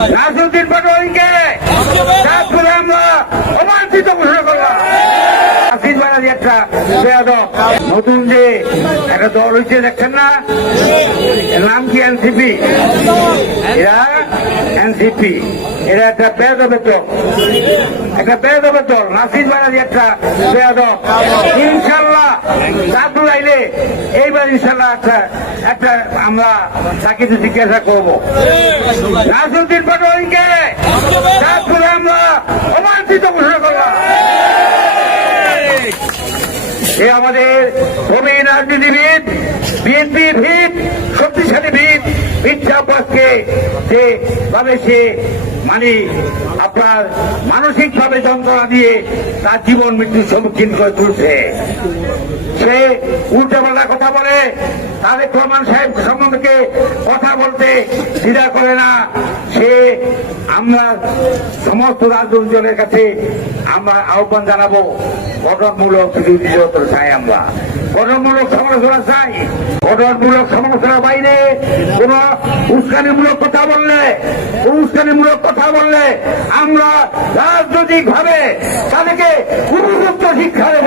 নাসিরউদ্দিন পাটোয়ারিকে চাঁদপুরে আমরা অবাঞ্ছিত ঘোষণা করলাম। আসিফ বানারি একটা বেয়াদব নতুন যে একটা দল হয়েছে দেখছেন না, নাম কি এনসিপি, এরা এনসিপি, এরা একটা বেয়াদবের দল, একটা বেয়াদবের দল। নাসির বানারি একটা বেয়াদব। ইনশাল্লাহ চাঁদপুর আইলে এইবার ইনশাল্লাহ একটা আমরা তাকে জিজ্ঞাসা করবো। নাসিরউদ্দিন পাটোয়ারিকে চাঁদপুরে আমরা অবাঞ্ছিত ঘোষণা করলাম। এ আমাদের প্রবীণ রাজনীতিবিদ, বিএনপির ভিত, শক্তিশালী ভিত মির্জা আব্বাসকে যে ভাবে সে মানে আপনার মানসিক ভাবে যন্ত্রণা দিয়ে তার জীবন মৃত্যুর সম্মুখীন করে তুলছে, সে উল্টাপাল্টা কথা বলে, তারেক রহমান সাহেব সম্বন্ধে কথা বলতে দ্বিধা করে না। সে আমরা সমস্ত রাজনৈতিক দলের কাছে আমরা আহ্বান জানাবো, গঠনমূলক বিরোধী চাই, আমরা গঠনমূলক সমালোচনা চাই। গঠনমূলক সমালোচনার বাইরে কোন উস্কানিমূলক কথা বললে আমরা রাজনৈতিক ভাবে তাদেরকে উপযুক্ত শিক্ষা দেব।